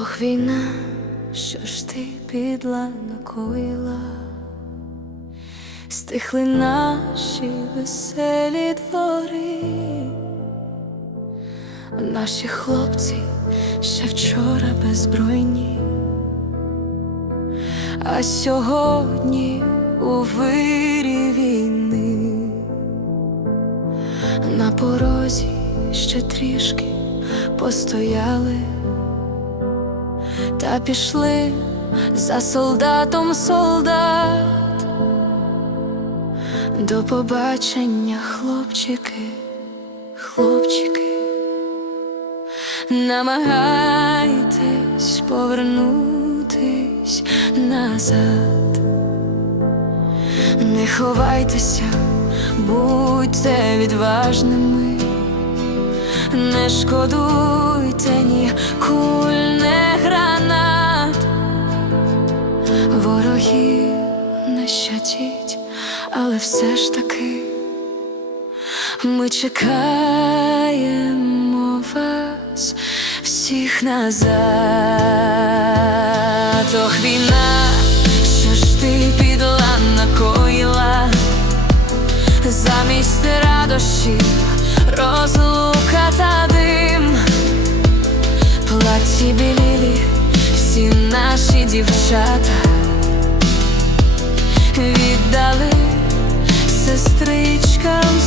Ох, війна, що ж ти підла накоїла, стихли наші веселі двори, наші хлопці ще вчора беззбройні, а сьогодні у вирі війни, на порозі ще трішки постояли та пішли за солдатом солдат. До побачення, хлопчики, хлопчики, намагайтесь повернутись назад. Не ховайтеся, будьте відважними. Не шкодуйте ні куль, гранат, ворогів не щадіть, але все ж таки ми чекаємо вас всіх назад. Ох, війна, що ж ти підла накоїла? Замість радощів розлука та дим, платі білілі, всі наші дівчата. Віддали сестричкам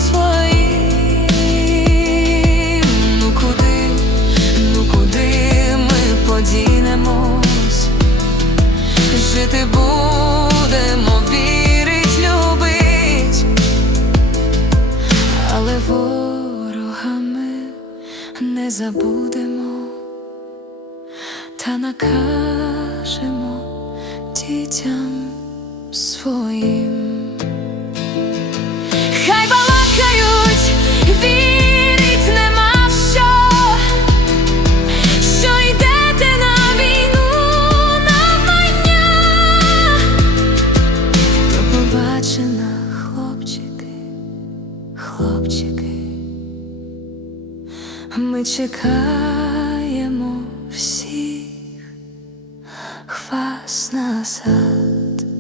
ворогами не забудемо та накажемо дітям своїм. Ми чекаємо всіх хвас назад.